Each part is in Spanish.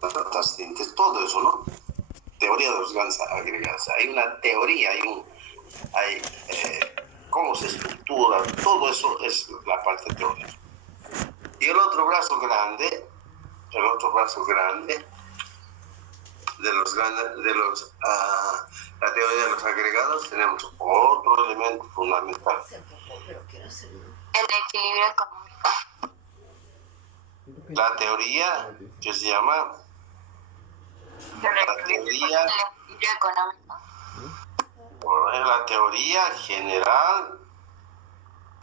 las trascendentes, todo eso, ¿no? Teoría de los grandes agregados. Hay una teoría, cómo se estructura, todo eso es la parte teórica. Y el otro brazo grande la teoría de los agregados, tenemos otro elemento fundamental. El equilibrio económico. La teoría que se llama la teoría general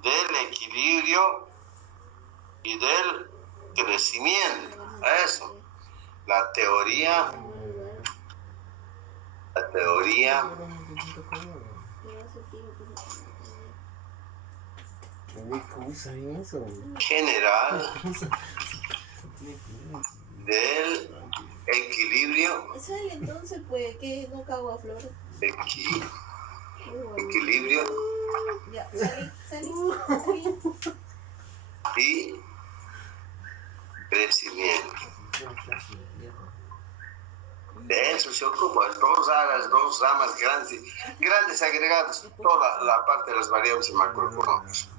del equilibrio y del crecimiento. Eso. La teoría general del equilibrio. Es él entonces, pues, que no cago a flor. Equilibrio. Ya, salí. Y crecimiento. De eso se ocupa, las dos ramas grandes agregados, toda la parte de las variables macroeconómicas.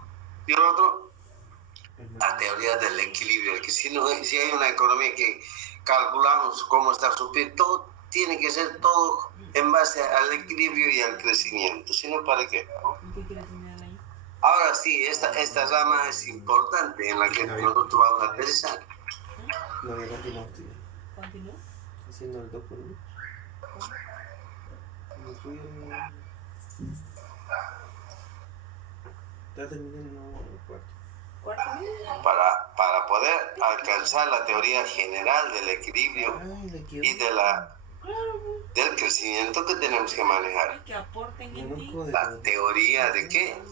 Y el otro, la teoría del equilibrio, que si hay una economía que calculamos cómo está su PIB, todo tiene que ser todo en base al equilibrio y al crecimiento, si no, ¿para qué? ¿No? Ahora sí, esta rama es importante en la que nosotros vamos a aterrizar. No, ya continuó estudiando. ¿Continúa? Haciendo el 2 por 1. Está terminando el cuarto. Para poder alcanzar la teoría general del equilibrio y del crecimiento que tenemos que manejar. Que aporten en ti. ¿La teoría de qué?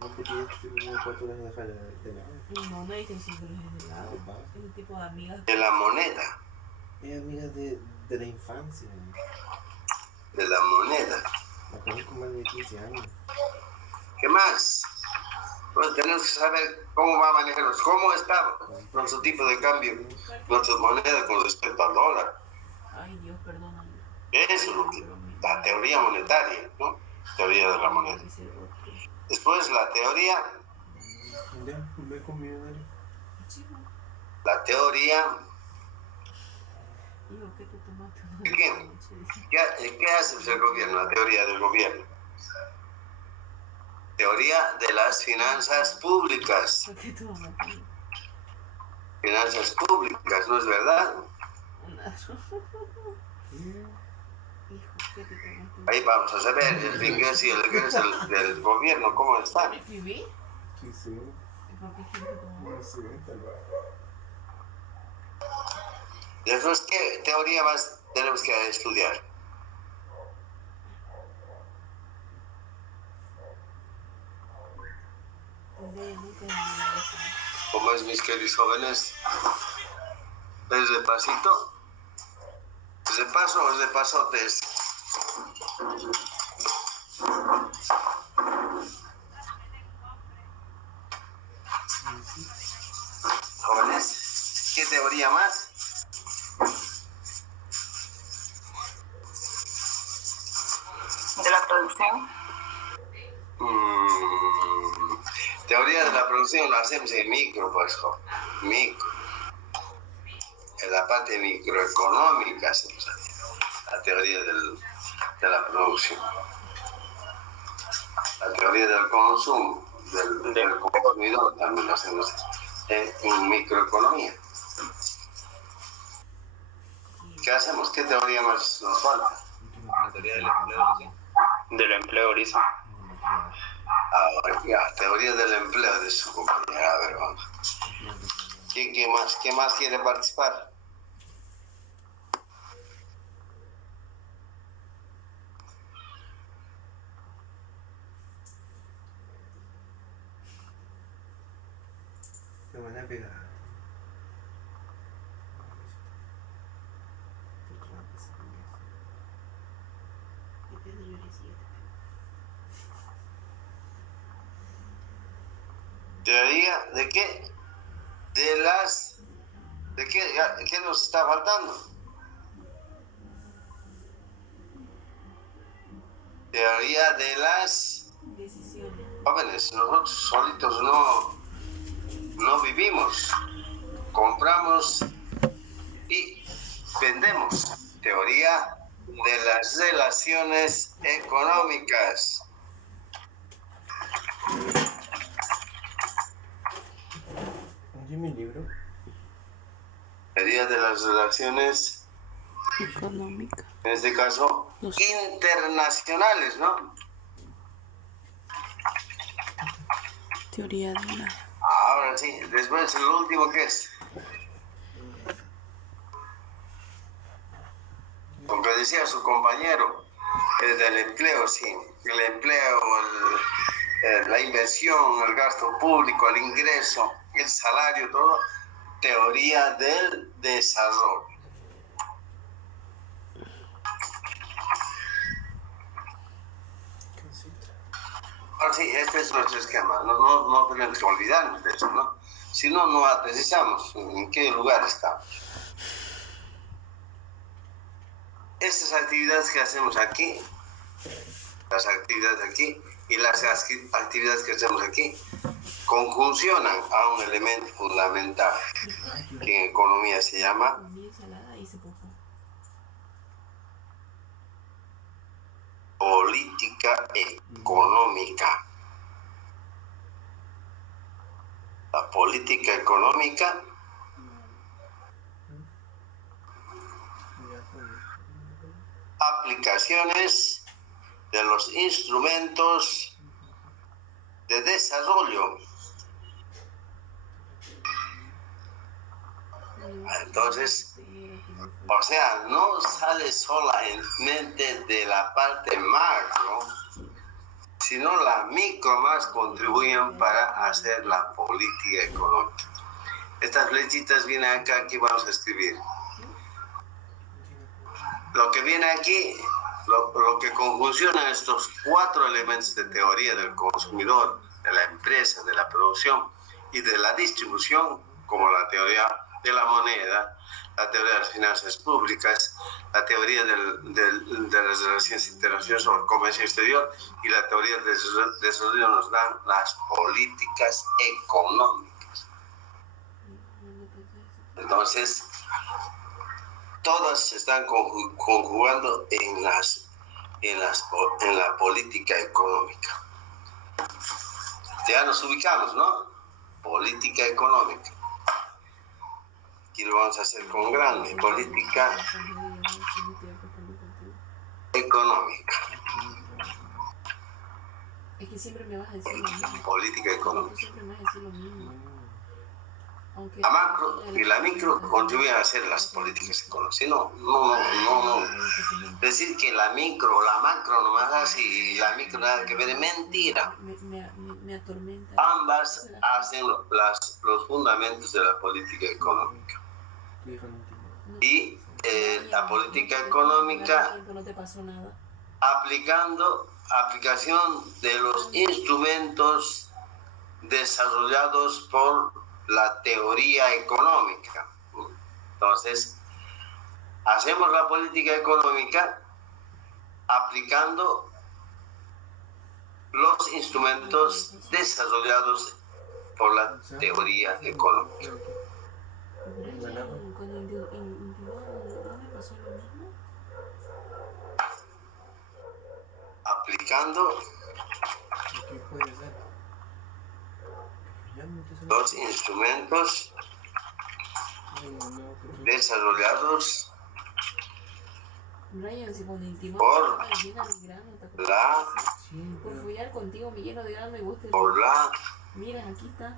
No, porque ya estoy como 4 horas de dejar de lado. No hay que seguir de lado. Ese tipo de amigas. De la moneda. Es amiga de la infancia. De la moneda. La conozco más de 15 años. ¿Qué más? Pues tenemos que saber cómo va a manejarnos, cómo está nuestro tipo de cambio, nuestras monedas con respecto al dólar. Ay, Dios, perdóname. Eso es lo que, la teoría monetaria, ¿no? Teoría de la moneda. Después la teoría. Ya, ve conmigo, dale. La teoría. ¿De qué hace el gobierno? La teoría del gobierno. Teoría de las finanzas públicas. Finanzas públicas, ¿no es verdad? Ahí vamos a saber el ingreso y el egreso del gobierno, ¿cómo está? ¿Me escribí? Sí, sí. ¿Por qué escribí? Sí, tal vez. Después, ¿qué teoría más tenemos que estudiar? ¿Cómo es, mis queridos jóvenes? ¿Es de pasito? ¿Es de paso o es de pasotes? Jóvenes, ¿qué teoría más? De la producción. Teoría de la producción la hacemos en micro, pues, micro. En la parte microeconómica hacemos la teoría de la producción. La teoría del consumo, del consumidor también lo hacemos en microeconomía. ¿Qué hacemos? ¿Qué teoría más nos falta? La teoría del empleo, ¿sí? Del empleo, Orisa. Ahora, ya, teoría del empleo de su compañera. A ver, vamos. ¿Qué más quiere participar? Te van a pegar. ¿Teoría de qué? ¿De ¿Qué nos está faltando? Teoría de las Decisiones. jóvenes. Nosotros solitos no vivimos, compramos y vendemos. Teoría de las relaciones económicas. Oye, mi libro. Teoría de las relaciones, Económica. en este caso, internacionales, ¿no? Teoría de la... Ahora sí, después el último que es. Lo que decía su compañero, el del empleo, sí. El empleo, la inversión, el gasto público, el ingreso, el salario, todo. Teoría del desarrollo. Ahora sí, este es nuestro esquema. No tenemos que olvidarnos de eso, ¿no? Si no, no aterrizamos. ¿En qué lugar estamos? Estas actividades que hacemos aquí, las actividades aquí y las actividades que hacemos aquí, conjuncionan a un elemento fundamental que en economía se llama Comí ensalada y hice popó. política económica. La política económica aplicaciones de los instrumentos de desarrollo. Entonces, o sea, no sale solamente de la parte macro, sino la micro más contribuyen para hacer la política económica. Estas flechitas vienen acá, aquí vamos a escribir. Lo que viene aquí, lo que conjuncionan estos 4 elementos de teoría del consumidor, de la empresa, de la producción y de la distribución, como la teoría de la moneda, la teoría de las finanzas públicas, la teoría de las relaciones internacionales o el comercio exterior y la teoría del desarrollo nos dan las políticas económicas. Entonces, todas se están conjugando en la política económica. Ya nos ubicamos, ¿no? Política económica. Aquí lo vamos a hacer con grande. Política económica. Es que siempre me vas a decir lo mismo. Política Tú económica. siempre me vas a decir lo mismo. Aunque La macro y la micro contribuyen a hacer las políticas económicas. Si no. Decir que la micro o la macro nomás así y la micro nada que ver es mentira. Me atormenta. Ambas hacen los fundamentos de la política económica. Y la política económica No te pasó nada. aplicación de los instrumentos desarrollados por la teoría económica. Entonces, hacemos la política económica aplicando los instrumentos desarrollados por la teoría económica. Cuando no me pasó lo mismo. Aplicando ¿Qué puede ser? los instrumentos desarrollados Brian, si cuando intimó por me llena de grano, ¿te acuerdas? la Por follar contigo me lleno de grano y vos te... por la Mira, aquí está.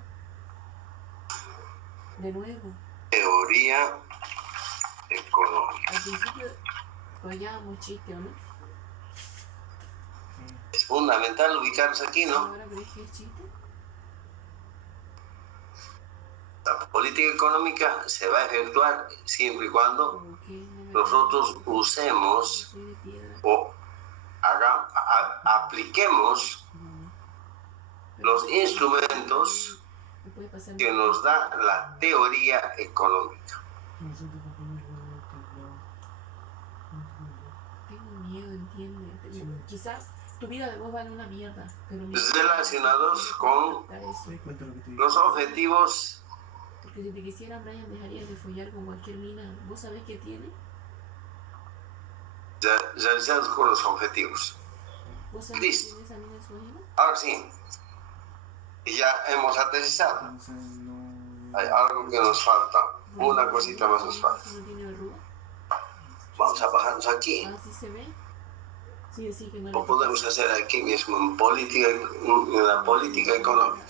De nuevo. teoría económica. Al principio rollábamos chiste, ¿o no? Es fundamental ubicarse aquí, ¿no? Ahora crees que es chiste. La política económica se va a efectuar siempre y cuando ¿Por qué no me nosotros usemos soy de piedra? o apliquemos No. los instrumentos Me puede pasar que nos da la teoría económica. Tengo miedo, entiende. Quizás tu vida de vos vale una mierda, pero relacionados con los objetivos. Porque si te quisiera, Brian, dejarías de follar con cualquier mina. ¿Vos sabés qué tiene? Realizados con los objetivos. ¿Vos sabés Listo. qué tiene esa mina en su agenda? Ahora sí, y ya hemos aterrizado. Hay algo que nos falta, una cosita más nos falta. ¿No tiene verruga? Vamos a bajarnos aquí. Así se ve. Sí, sí, que no O podemos hacer aquí mismo en la política económica.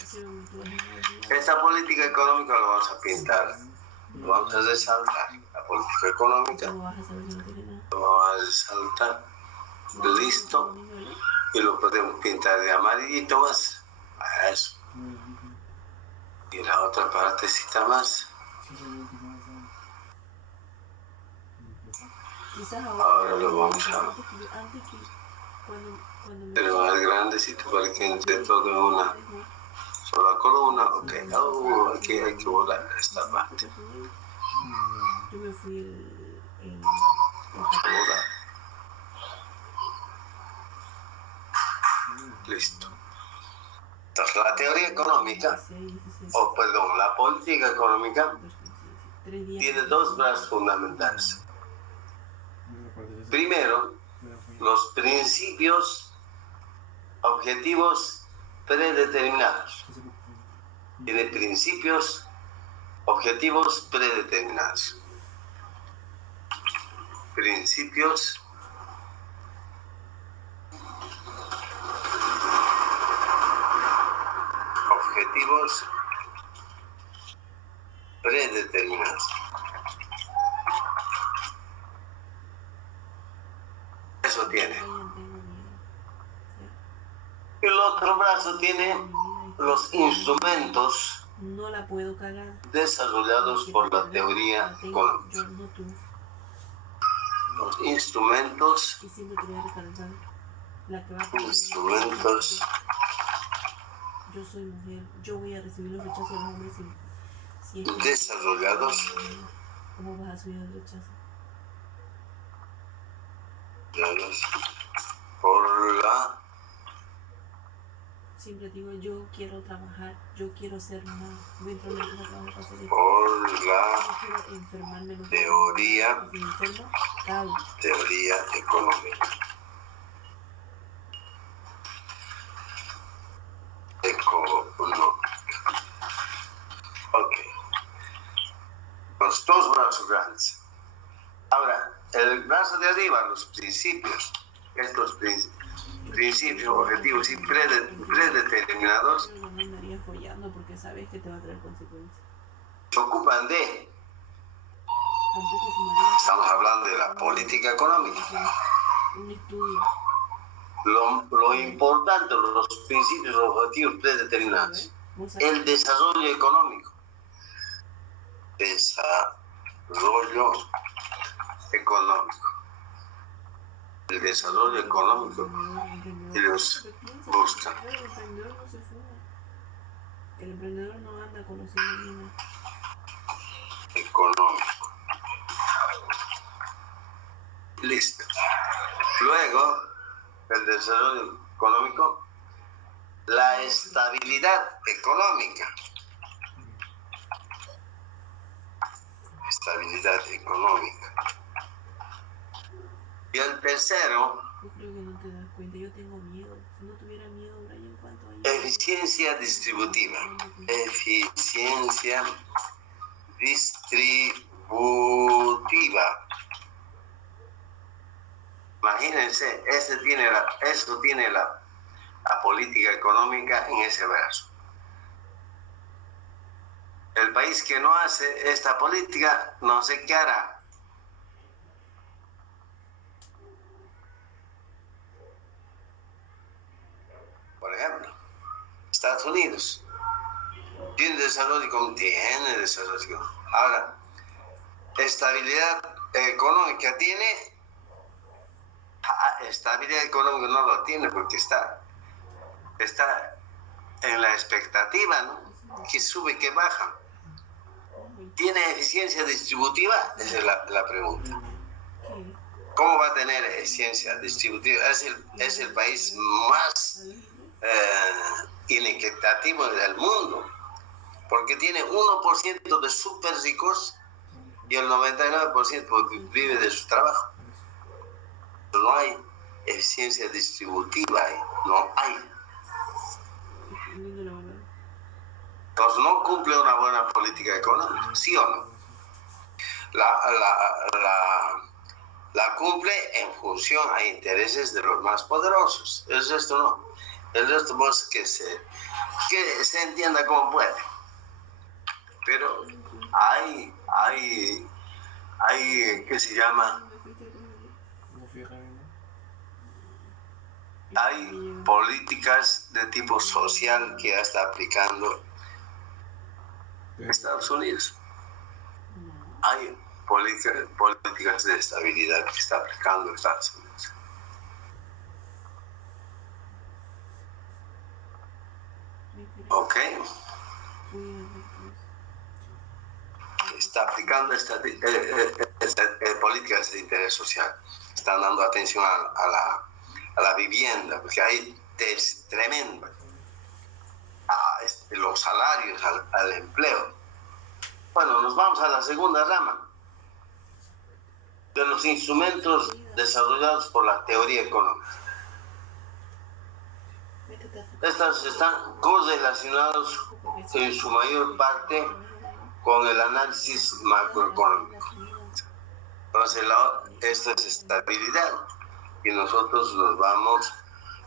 Esta política económica lo vamos a pintar, lo vamos a resaltar. La política económica ¿Cómo vas a saber que no tiene nada? lo vamos a resaltar. Listo. Y lo podemos pintar de amarillito más. A eso. Y la otra partecita más. Quizás Ahora lo vamos a antes que cuando me pero más grandecito para que entre todo en una sola columna. Ok, aquí hay que volar esta parte. yo me fui Volar. Listo. Entonces, la teoría económica, la política económica, tiene dos brazos fundamentales. Primero, los principios objetivos predeterminados. Tiene principios objetivos predeterminados. Principios objetivos predeterminados. Eso tiene. El otro brazo tiene los instrumentos no la puedo cagar. desarrollados por la teoría económica. Yo no tú. Los instrumentos, Y siempre te voy a recalcar. La que va a instrumentos yo soy mujer. Yo voy a recibir los rechazos de los hombres si es que- desarrollados ¿Cómo vas a subir el rechazo? por la Siempre digo, yo quiero trabajar, yo quiero ser mamá. Voy a entrar en una trabajo para hacer esto. por la No quiero enfermarme. No teoría. Si me enfermo, cago. teoría económica. Ok. Los dos brazos grandes. Ahora, el brazo de arriba, los principios. Estos principios objetivos y predeterminados Yo no andaría follando porque sabes que te va a traer consecuencias. se ocupan de, Tampoco fumaría. estamos hablando de la política económica. Un estudio. Lo importante, los principios objetivos predeterminados. El desarrollo económico. Desarrollo económico. El desarrollo económico y los busca. El emprendedor no se fuma. El emprendedor no anda conociendo niños. Económico. Listo. Luego, el desarrollo económico, la estabilidad económica. Estabilidad económica. Y el tercero, Yo creo que no te das cuenta. Yo tengo miedo. Si no tuviera miedo, Brian, ¿cuánto hay? eficiencia distributiva. Eficiencia distributiva. Imagínense, eso tiene la política económica en ese brazo. El país que no hace esta política, no sé qué hará. Por ejemplo, Estados Unidos tiene desarrollo económico, tiene desarrollo económico. Ahora, estabilidad económica tiene. Estabilidad económica no lo tiene porque está en la expectativa, ¿no? Que sube, que baja. ¿Tiene eficiencia distributiva? Esa es la pregunta. ¿Qué? ¿Cómo va a tener eficiencia distributiva? Es el país más inequitativo del mundo, porque tiene 1% de súper ricos y el 99% vive de su trabajo. No hay eficiencia distributiva ahí, no hay. Entonces no cumple una buena política económica, ¿sí o no? La cumple en función a intereses de los más poderosos. El resto no. El resto pues que se entienda como puede. Pero hay ¿qué se llama? Hay políticas de tipo social que ya está aplicando Estados Unidos. Hay políticas de estabilidad que está aplicando Estados Unidos. ¿Ok? Está aplicando políticas de interés social. Están dando atención a la vivienda, porque ahí es tremendo. Los salarios, al empleo. Bueno, nos vamos a la segunda rama de los instrumentos desarrollados por la teoría económica. Estos están correlacionados en su mayor parte con el análisis macroeconómico. Entonces, esto es estabilidad. Y nosotros nos vamos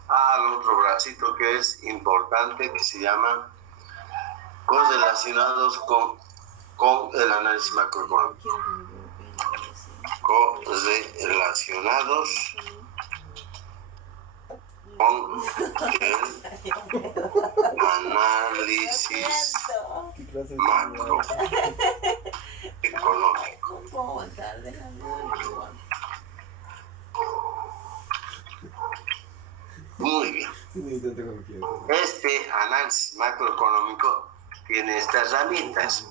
al otro bracito que es importante, que se llama correlacionados con el análisis macroeconómico. Correlacionados con el análisis macroeconómico. Muy bien. Este análisis macroeconómico tiene estas herramientas.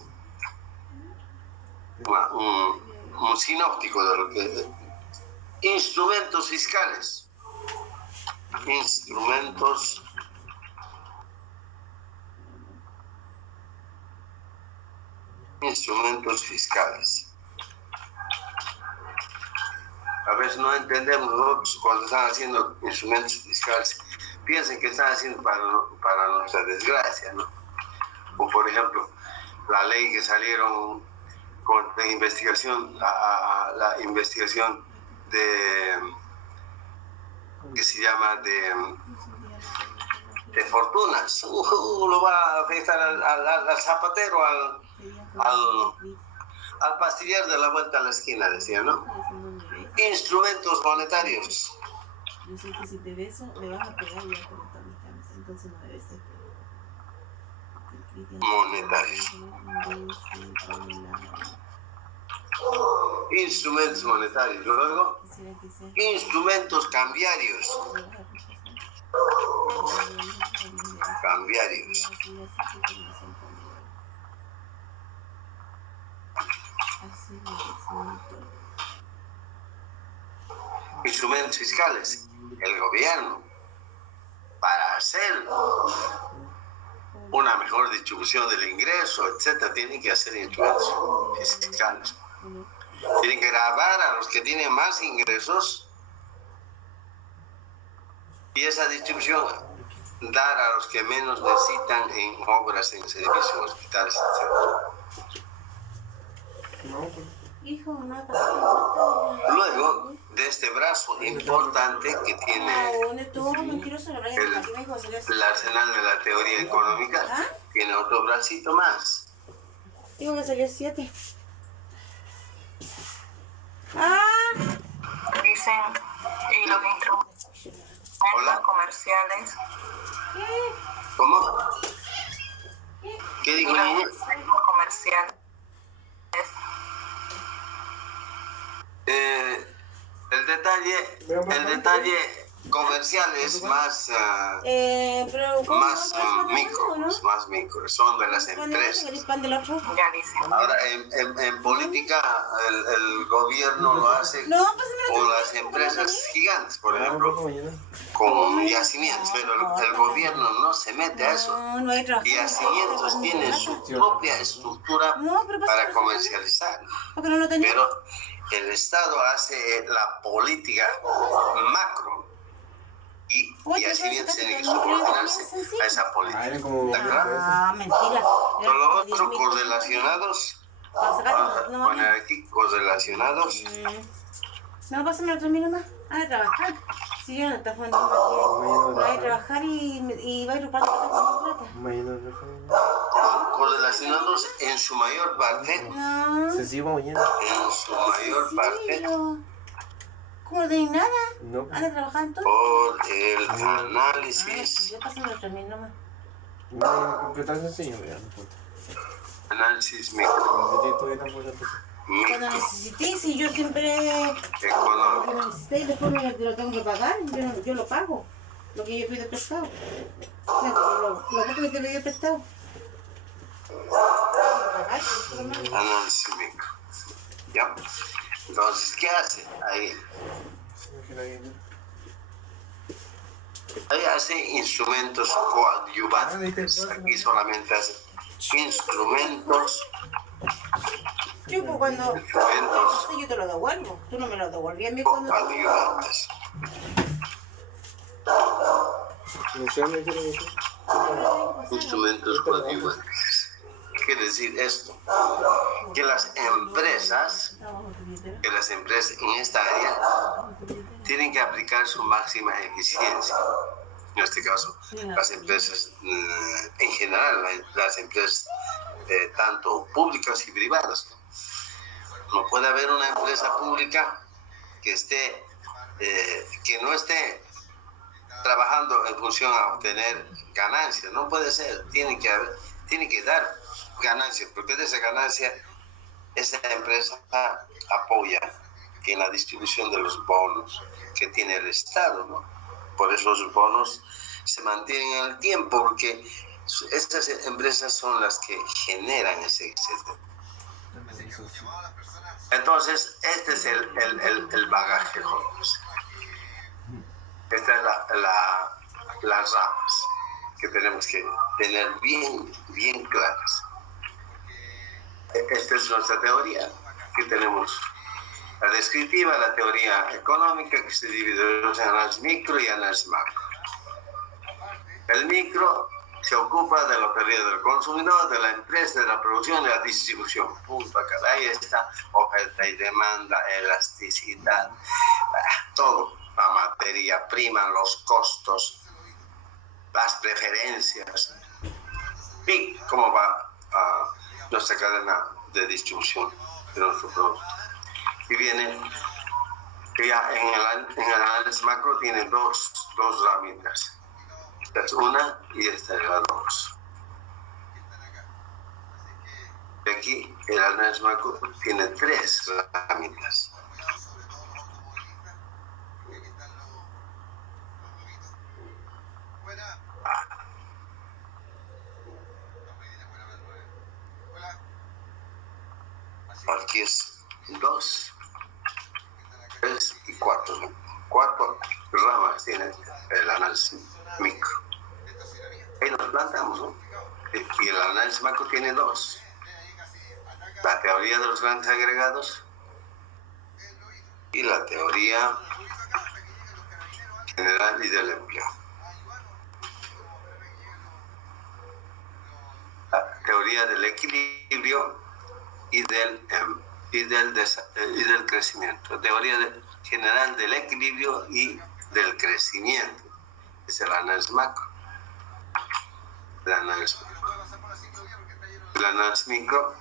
Un sinóptico de lo que... Instrumentos fiscales. Instrumentos fiscales. A veces no entendemos nosotros cuando están haciendo instrumentos fiscales. Piensen que están haciendo para nuestra desgracia, ¿no? O por ejemplo, la ley que salieron con la investigación, la investigación que se llama de fortunas. Lo va a afectar al zapatero, al pastillero de la vuelta a la esquina, decía, ¿no? Instrumentos monetarios. Yo sé que si te beso, me vas a pegar y ya te botar mi camisa. Entonces no debe ser. Monetarios. Instrumentos monetarios. Luego, instrumentos cambiarios. Instrumentos fiscales. El gobierno, para hacer una mejor distribución del ingreso, etcétera, tiene que hacer instrumentos fiscales. Tienen que gravar a los que tienen más ingresos y esa distribución dar a los que menos necesitan en obras, en servicios, en hospitales, etc. Luego, de este brazo importante que tiene el arsenal de la teoría económica, tiene otro bracito más. Digo que salió 7. Dicen, y los instrumentos comerciales. ¿Cómo? ¿Qué dijo la niña? Comerciales. El detalle comerciales más, Pero ¿cómo más no? micros, más micros, son de las empresas. Pan del otro? Ya dice. Ahora, en política, el gobierno lo hace No, pues con las empresas gigantes, por ejemplo, con yacimientos, pero el gobierno no se mete a eso. No, no hay trabajo. Yacimientos tienen su propia estructura No, pero pasa para que- comercializar, Porque no lo tenía. pero el Estado hace la política macro y yacimientos tienen que subordinarse a esa política. era como... ¿Está claro? Ah, mentira. Son los otros correlacionados. Voy a poner aquí correlacionados. No, pásame otro mira más. A trabajar. Si yo no está jugando va a trabajar y va a ir rupando plata. Mañana no Correlacionados en su mayor parte. No. se sigue mañana. En su mayor parte ¿Cómo no tenéis nada? No. Anda a trabajar entonces. por el análisis. Yo pásame otro mira nomás. No, completar ese enseño, ya, no importa. Análisis micro. Completé todavía tampoco la cosa. Cuando necesité, si yo siempre Económico. lo necesité y después me lo tengo que pagar, yo lo pago. Lo que yo pido prestado. O sea, lo poco que te pido prestado. Análisis micro. ¿Ya? Entonces, ¿qué hace? Ahí hace instrumentos coadyuvantes. Aquí solamente hace instrumentos. Yo pues cuando Instrumentos yo te lo devuelvo. Tú no me lo devolvías a mí cuando... coadyuvantes. No sé, me quiero decir. Instrumentos coadyuvantes. ¿Qué quiere decir esto? Que las empresas en esta área tienen que aplicar su máxima eficiencia. En este caso, las empresas en general, las empresas tanto públicas y privadas. No puede haber una empresa pública que no esté trabajando en función a obtener ganancias. No puede ser. Tiene que dar ganancias, porque de esa ganancia esa empresa apoya en la distribución de los bonos que tiene el Estado, ¿no? Por eso los bonos se mantienen en el tiempo, porque estas empresas son las que generan ese excedente. Entonces, este es el bagaje, jóvenes. Esta es las ramas que tenemos que tener bien claras. Esta es nuestra teoría, que tenemos la descriptiva, la teoría económica, que se divide en análisis micro y análisis macro. El micro se ocupa de lo perdido del consumidor, de la empresa, de la producción y de la distribución. Punto acá. Ahí está oferta y demanda, elasticidad, todo. La materia prima, los costos, las preferencias. Y cómo va nuestra cadena de distribución de nuestro producto. Y viene, ya en el análisis macro tiene dos ramitas. Esta es una y esta es la dos. Y aquí el análisis macro tiene tres ramitas. Aquí es 2, 3 y 4. 4 ramas tiene el análisis micro. Ahí nos plantamos, ¿no? Y el análisis macro tiene 2. La teoría de los grandes agregados y la teoría general y del empleo. La teoría del equilibrio y del crecimiento. Teoría general del equilibrio y del crecimiento. Es el análisis macro. El análisis micro,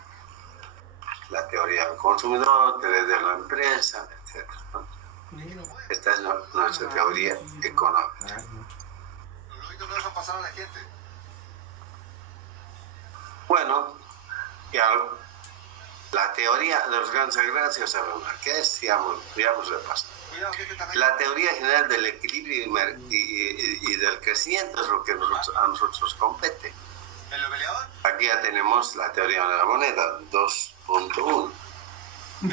la teoría del consumidor, teoría de la empresa, etc. Esta es nuestra teoría económica. Bueno, La teoría de los grandes agregados, ya sabemos qué es, ya hemos repasado. La teoría general del equilibrio y del crecimiento es lo que a nosotros compete. Aquí ya tenemos la teoría de la moneda, 2.1. 2.2.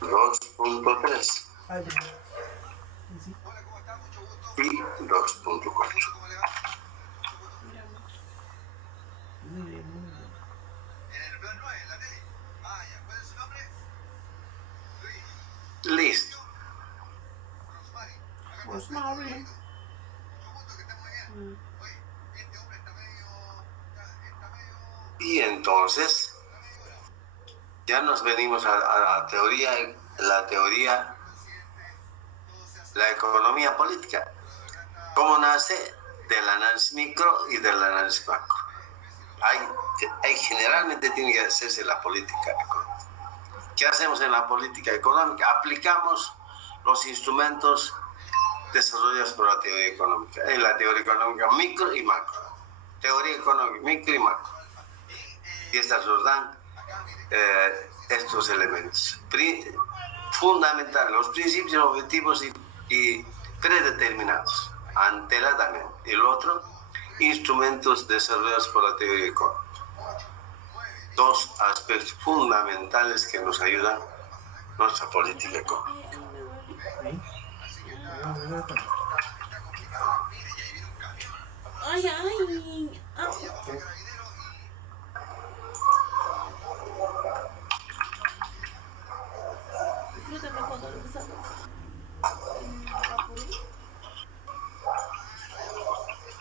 2.3 y 2.4. Listo. Y entonces ya nos venimos a la teoría, la economía política. ¿Cómo nace? Del análisis micro y del análisis macro. Generalmente tiene que hacerse la política económica. ¿Qué hacemos en la política económica? Aplicamos los instrumentos desarrollados por la teoría económica. En la teoría económica micro y macro. Teoría económica micro y macro. Y estas nos dan estos elementos. Fundamentales, los principios objetivos y predeterminados, anteladamente. Y lo otro, instrumentos desarrollados por la teoría económica. Dos aspectos fundamentales que nos ayudan a nuestra política económica.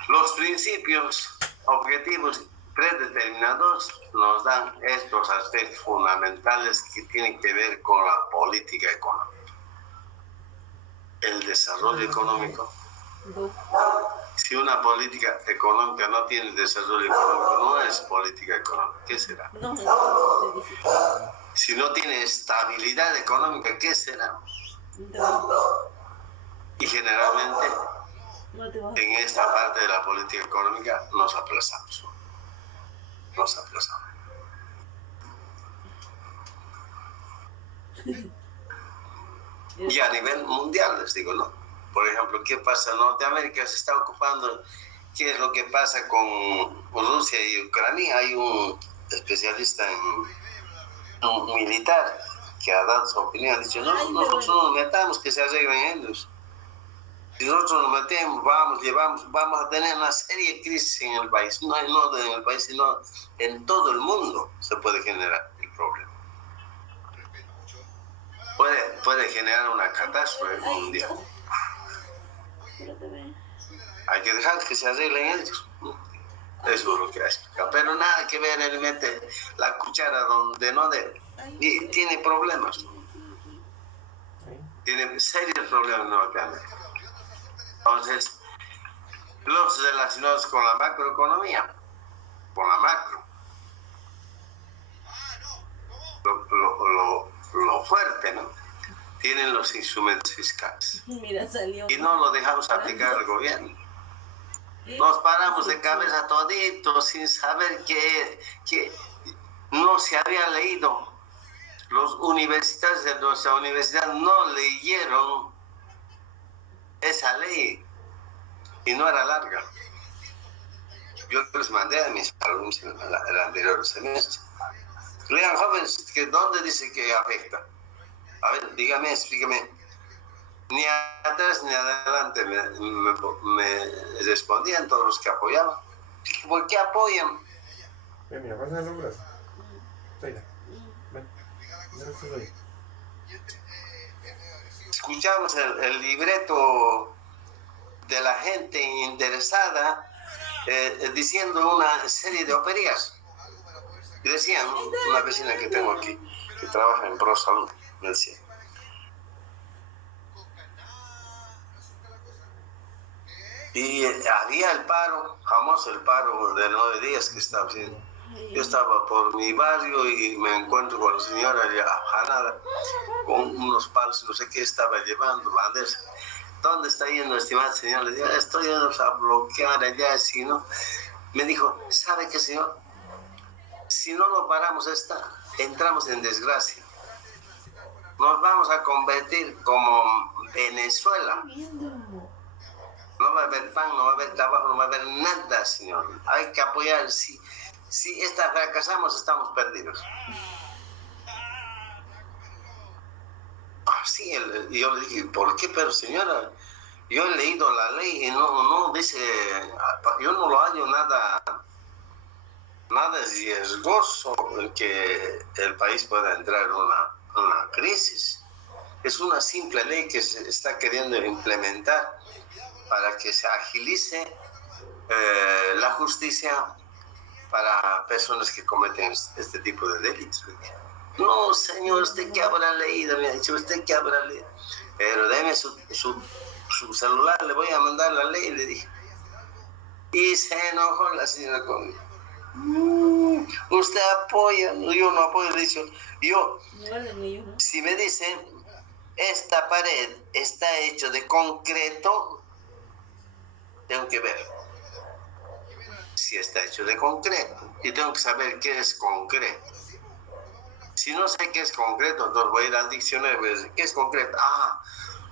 Los principios objetivos predeterminados nos dan estos aspectos fundamentales que tienen que ver con la política económica. El desarrollo económico. Si una política económica no tiene desarrollo económico, no es política económica. ¿Qué será? Si no tiene estabilidad económica, ¿qué será? Y generalmente en esta parte de la política económica nos aplazamos. Y a nivel mundial, les digo, ¿no? Por ejemplo, ¿qué pasa en Norteamérica? Se está ocupando, ¿qué es lo que pasa con Rusia y Ucrania? Hay un especialista un militar que ha dado su opinión, ha dicho, no, nosotros no nos metamos, que se arreglen ellos. Si nosotros nos metemos, vamos a tener una serie de crisis en el país, no en el país, sino en todo el mundo se puede generar el problema. Puede generar una catástrofe mundial. Hay que dejar que se arreglen ellos. Eso es lo que ha explicado. Pero nada que ver, él mete la cuchara donde no debe. Y tiene problemas. Tiene serios problemas Norteamérica. Entonces, los relacionados con la macroeconomía, con la macro, lo fuerte, ¿no? Tienen los instrumentos fiscales. Y no lo dejamos aplicar al gobierno. Nos paramos de cabeza toditos sin saber que no se había leído. Los universitarios de nuestra universidad no leyeron esa ley y no era larga. Yo les mandé a mis alumnos en el anterior semestre. Lean, jóvenes, ¿dónde dice que afecta? A ver, dígame, explíqueme. Ni atrás ni adelante me respondían todos los que apoyaban. ¿Por qué apoyan? Mira, pasa el brazo. Ven. Escuchamos el libreto de la gente interesada diciendo una serie de operías. Y decían, una vecina que tengo aquí, que trabaja en ProSalud, me decía, y había el paro, famoso el paro de 9 días que estaba haciendo. Yo estaba por mi barrio y me encuentro con la señora ya afanada, con unos palos, no sé qué estaba llevando, banderas. ¿dónde está yendo, estimado señor? Le dije, estoy yendo a bloquear allá, así, ¿no? Me dijo, ¿sabe qué, señor? Si no lo paramos entramos en desgracia. Nos vamos a convertir como Venezuela. No va a haber pan, no va a haber trabajo, no va a haber nada, señor. Hay que apoyar. Si esta fracasamos, estamos perdidos. Sí, yo le dije, ¿por qué? Pero señora, yo he leído la ley y no dice, yo no lo hallo nada riesgoso en que el país pueda entrar en una crisis. Es una simple ley que se está queriendo implementar para que se agilice la justicia para personas que cometen este tipo de delitos. No, señor, usted que habrá leído, me ha dicho, usted que habrá leído. Pero deme su celular, le voy a mandar la ley, le dije. Y se enojó la señora conmigo. Usted apoya, yo no apoyo, le he dicho. Si me dicen, esta pared está hecha de concreto, tengo que ver si está hecho de concreto. Y tengo que saber qué es concreto. Si no sé qué es concreto, entonces voy a ir al diccionario y voy a decir, ¿qué es concreto?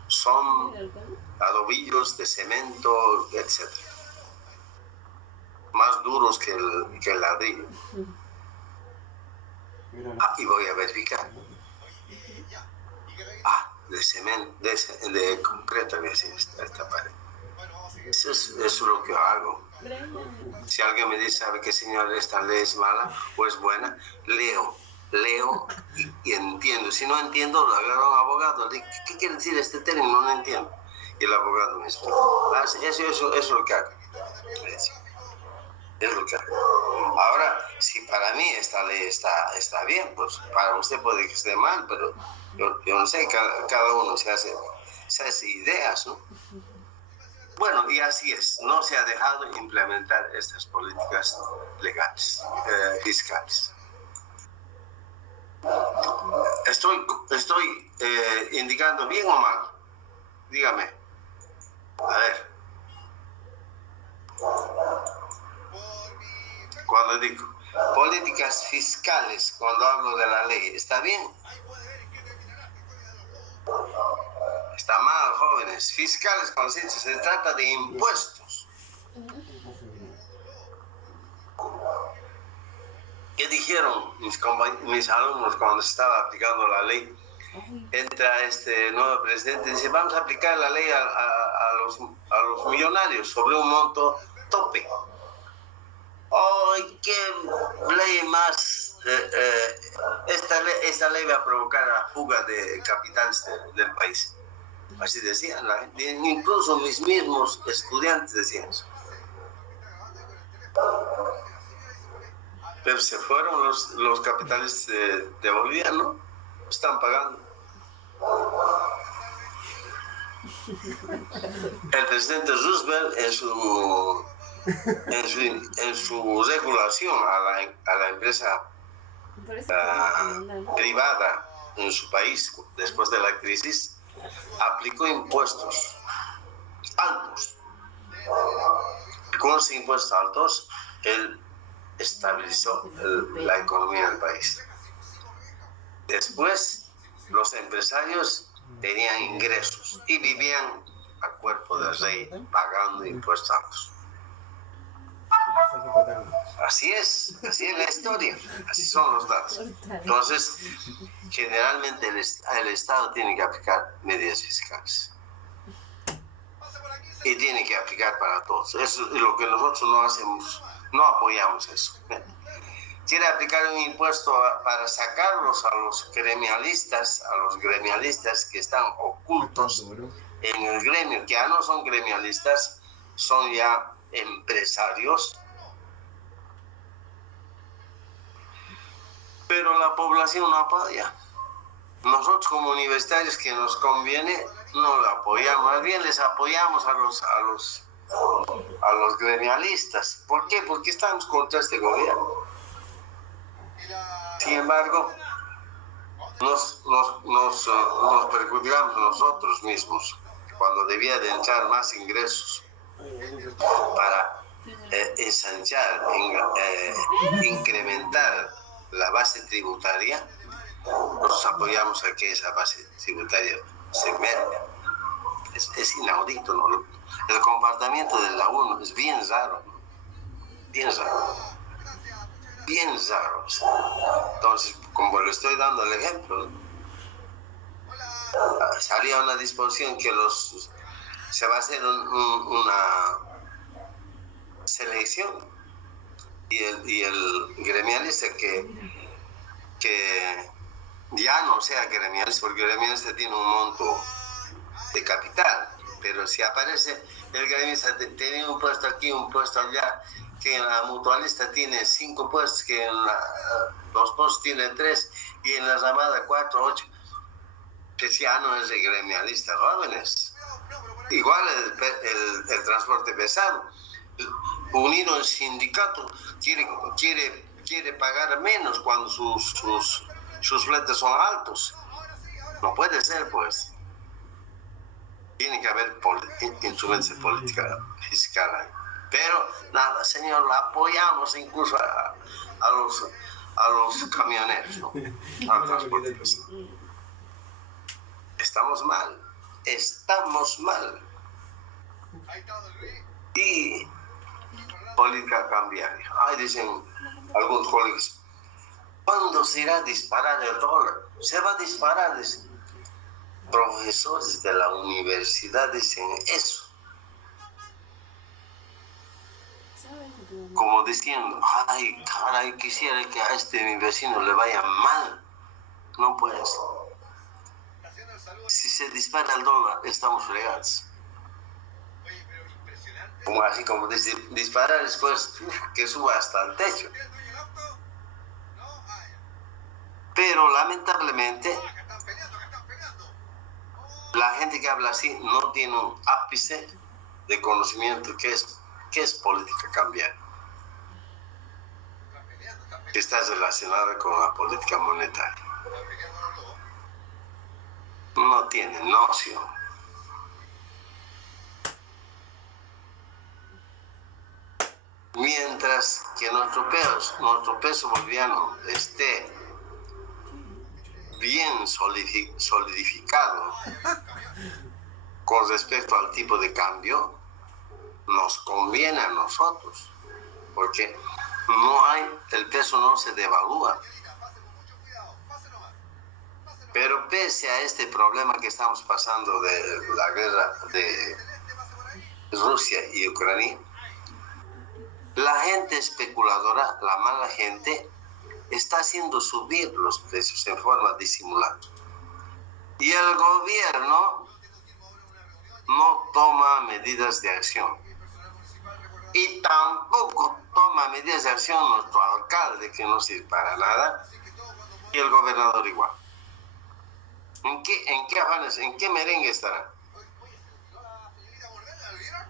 Son adobillos de cemento, etc. Más duros que el ladrillo. Y voy a verificar. De cemento, de concreto, voy a decir esta pared. Eso es lo que hago. Si alguien me dice, ¿sabe qué, señor? Esta ley es mala o es buena, leo y entiendo. Si no entiendo, lo agarro a un abogado. Le digo, ¿qué quiere decir este término? No entiendo. Y el abogado me explica. Eso es lo que hago. Es lo que hago. Ahora, si para mí esta ley está bien, pues para usted puede que esté mal, pero yo no sé, cada uno se hace ideas, ¿no? Bueno, y así es. No se ha dejado implementar estas políticas legales, fiscales. ¿Estoy indicando bien o mal? Dígame. A ver. Cuando digo políticas fiscales, cuando hablo de la ley, ¿está bien? Está mal, jóvenes. Fiscales, conscientes, se trata de impuestos. ¿Qué dijeron mis alumnos cuando se estaba aplicando la ley? Entra este nuevo presidente y dice, vamos a aplicar la ley a los millonarios sobre un monto tope. ¡Ay, qué ley más! Esta ley va a provocar la fuga de capitales del país. Así decían la gente. Incluso mis mismos estudiantes decían eso. Pero se fueron los capitales de Bolivia, ¿no? Están pagando. El presidente Roosevelt en su regulación a la empresa privada en su país después de la crisis aplicó impuestos altos. Con los impuestos altos él estabilizó la economía del país. Después los empresarios tenían ingresos y vivían a cuerpo de rey pagando impuestos altos. Así es la historia, así son los datos. Entonces, generalmente el Estado tiene que aplicar medidas fiscales y tiene que aplicar para todos. Eso es lo que nosotros no hacemos, no apoyamos eso. Quiere aplicar un impuesto para sacarlos a los gremialistas que están ocultos en el gremio, que ya no son gremialistas, son ya empresarios. Pero la población no apoya. Nosotros como universitarios que nos conviene, no lo apoyamos, más bien les apoyamos a los gremialistas. ¿Por qué? Porque estamos contra este gobierno. Sin embargo, nos perjudicamos nosotros mismos. cuando debía de entrar más ingresos para ensanchar, incrementar la base tributaria, nosotros apoyamos a que esa base tributaria se merme. Es inaudito, ¿no? El comportamiento de la ONU es bien raro, ¿no? Bien raro. Bien raro. Entonces, como le estoy dando el ejemplo, ¿no? Salía una disposición que se va a hacer una selección y el gremialista que ya no sea gremialista, porque el gremialista tiene un monto de capital, pero si aparece el gremialista tiene un puesto aquí, un puesto allá, que en la mutualista tiene 5 puestos, que en los postos tiene 3 y en la ramada 4, 8, que ya no es el gremialista, jóvenes. Igual el transporte pesado, unido en sindicato, quiere pagar menos cuando sus fletes son altos. No puede ser, pues. Tiene que haber instrumentos de política fiscal ahí. Pero nada, señor, la apoyamos incluso a los camioneros, ¿no? A los transportistas. Estamos mal. Y política cambiaria. Ay, dicen algunos colegas, ¿cuándo se irá a disparar el dólar? Se va a disparar, dicen. Profesores de la universidad dicen eso. Como diciendo, ay, caray, quisiera que a mi vecino le vaya mal. No puede ser. Si se dispara el dólar, estamos fregados. Como así como disparar después que suba hasta el techo. Pero lamentablemente la gente que habla así no tiene un ápice de conocimiento que es política cambiaria, que está relacionada con la política monetaria. No tiene noción. Mientras que nuestro peso boliviano esté bien solidificado con respecto al tipo de cambio, nos conviene a nosotros, porque el peso no se devalúa. Pero pese a este problema que estamos pasando de la guerra de Rusia y Ucrania, la gente especuladora, la mala gente, está haciendo subir los precios en forma disimulada. Y el gobierno no toma medidas de acción. Y tampoco toma medidas de acción nuestro alcalde, que no sirve para nada, y el gobernador igual. ¿En qué afanes, en qué merengue estarán?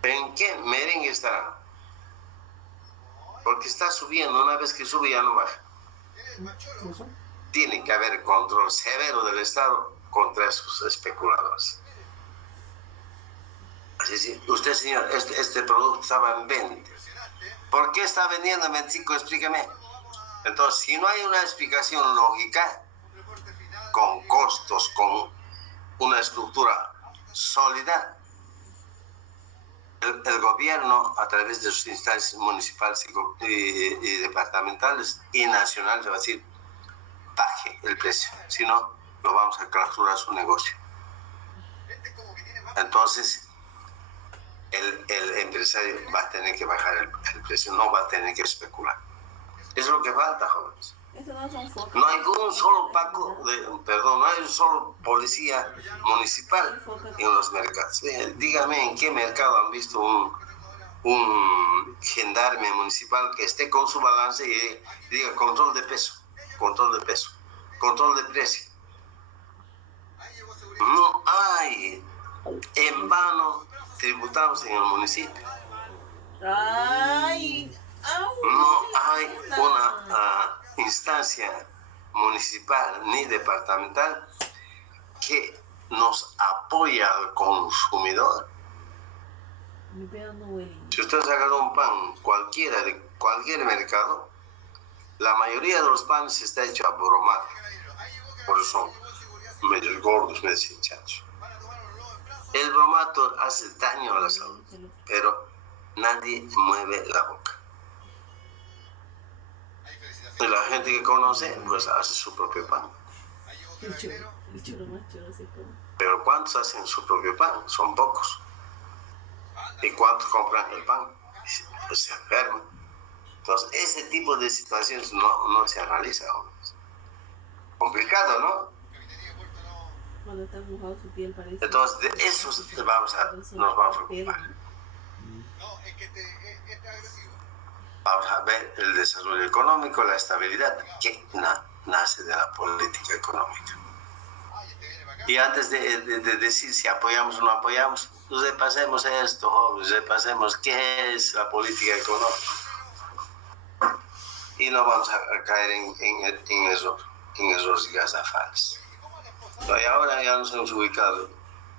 ¿En qué merengue estarán? Porque está subiendo, una vez que sube ya no baja. Tiene que haber control severo del Estado contra esos especuladores. Así es, usted, señor, este producto estaba en 20. ¿Por qué está vendiendo en 25? Explíqueme. Entonces, si no hay una explicación lógica, con costos, con una estructura sólida, el gobierno, a través de sus instancias municipales y departamentales y nacionales, va a decir, baje el precio, si no, lo vamos a clausurar su negocio. Entonces, el empresario va a tener que bajar el precio, no va a tener que especular. Eso es lo que falta, jóvenes. No hay un solo no hay un solo policía municipal en los mercados. Dígame en qué mercado han visto un gendarme municipal que esté con su balance y diga control de peso, control de precio. No hay. En vano tributamos en el municipio. No hay una instancia municipal ni departamental que nos apoya al consumidor. Si ustedes agarran un pan cualquiera de cualquier mercado, la mayoría de los panes está hecho a bromato. Por eso son medio gordos, medio hinchados. El bromato hace daño a la salud, pero nadie mueve la boca. Y la gente que conoce, pues hace su propio pan. Pero ¿cuántos hacen su propio pan? Son pocos. ¿Y cuántos compran el pan? Pues se enferman. Entonces, ese tipo de situaciones no se analiza. Complicado, ¿no? Cuando está mojado su piel parece. Entonces, de eso nos vamos a ocupar. Vamos a ver el desarrollo económico, la estabilidad, que nace de la política económica. Y antes de decir si apoyamos o no apoyamos, repasemos esto, jóvenes, repasemos qué es la política económica. Y no vamos a caer en esos gazafanes. Y ahora ya nos hemos ubicado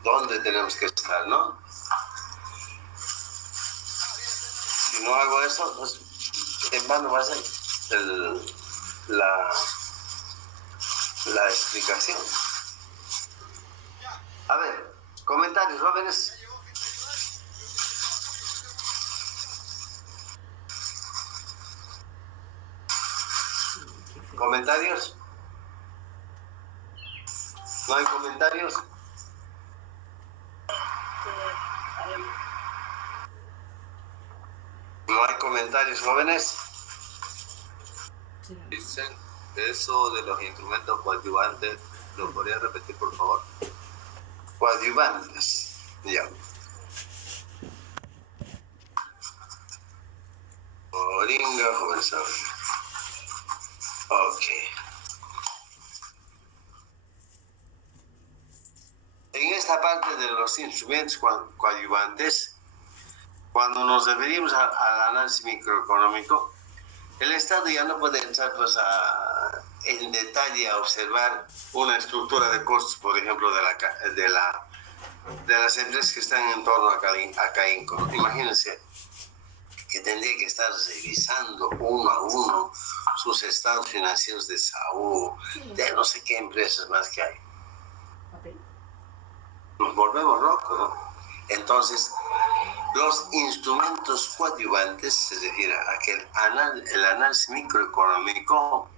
dónde tenemos que estar, ¿no? Si no hago eso, pues en vano va a ser la explicación. A ver, comentarios, jóvenes. ¿Comentarios? ¿No hay comentarios? ¿No hay comentarios, jóvenes? Dicen eso de los instrumentos coadyuvantes, ¿lo podría repetir, por favor? Coadyuvantes, ya. Oringa, joven sabe. Ok. En esta parte de los instrumentos coadyuvantes, cuando nos referimos al análisis microeconómico, el Estado ya no puede entrar pues, en detalle a observar una estructura de costos, por ejemplo, de las empresas que están en torno a CAINCO. Imagínense que tendría que estar revisando uno a uno sus estados financieros de Saúl, de no sé qué empresas más que hay. Nos volvemos locos, ¿no? Entonces, los instrumentos coadyuvantes, se refiere a que el análisis microeconómico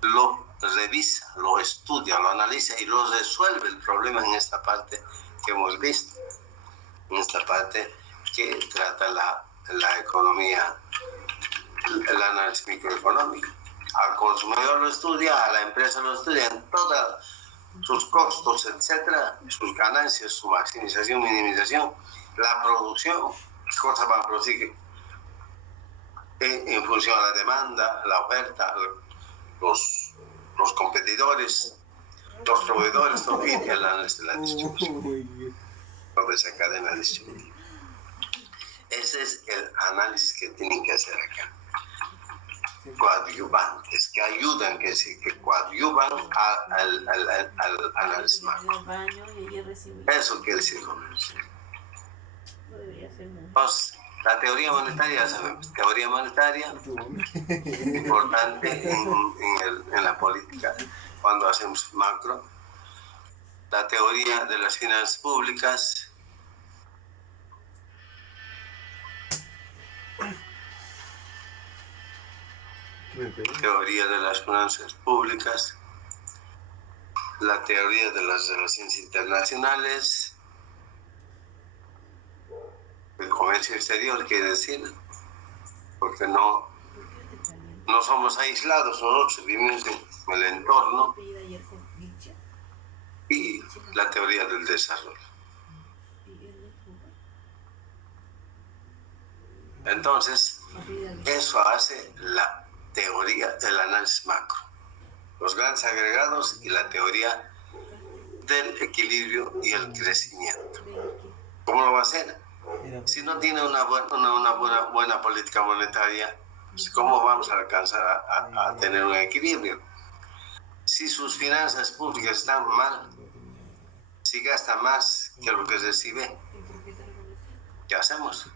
lo revisa, lo estudia, lo analiza y lo resuelve el problema en esta parte que hemos visto, en esta parte que trata la economía, el análisis microeconómico. Al consumidor lo estudia, a la empresa lo estudia, en todos sus costos, etcétera, sus ganancias, su maximización, minimización, la producción, qué cosas van a producir en función a la demanda, la oferta, los competidores, los proveedores, todo y el análisis de la distribución, toda esa cadena distributiva. Ese es el análisis que tienen que hacer acá. Coadyuvantes, que ayudan, que coadyuvan al análisis macro. Eso quiere decir con eso. Pues, la teoría monetaria, ya sabemos, teoría monetaria, importante en la política, cuando hacemos macro. La teoría de las finanzas públicas, teoría de las finanzas públicas, la teoría de las relaciones internacionales, el comercio exterior, quiere decir, porque no somos aislados, nosotros vivimos en el entorno, y la teoría del desarrollo. Entonces, eso hace la teoría del análisis macro, los grandes agregados y la teoría del equilibrio y el crecimiento. ¿Cómo lo va a hacer? Si no tiene una buena política monetaria, ¿cómo vamos a alcanzar a tener un equilibrio? Si sus finanzas públicas están mal, si gasta más que lo que recibe, ¿qué hacemos?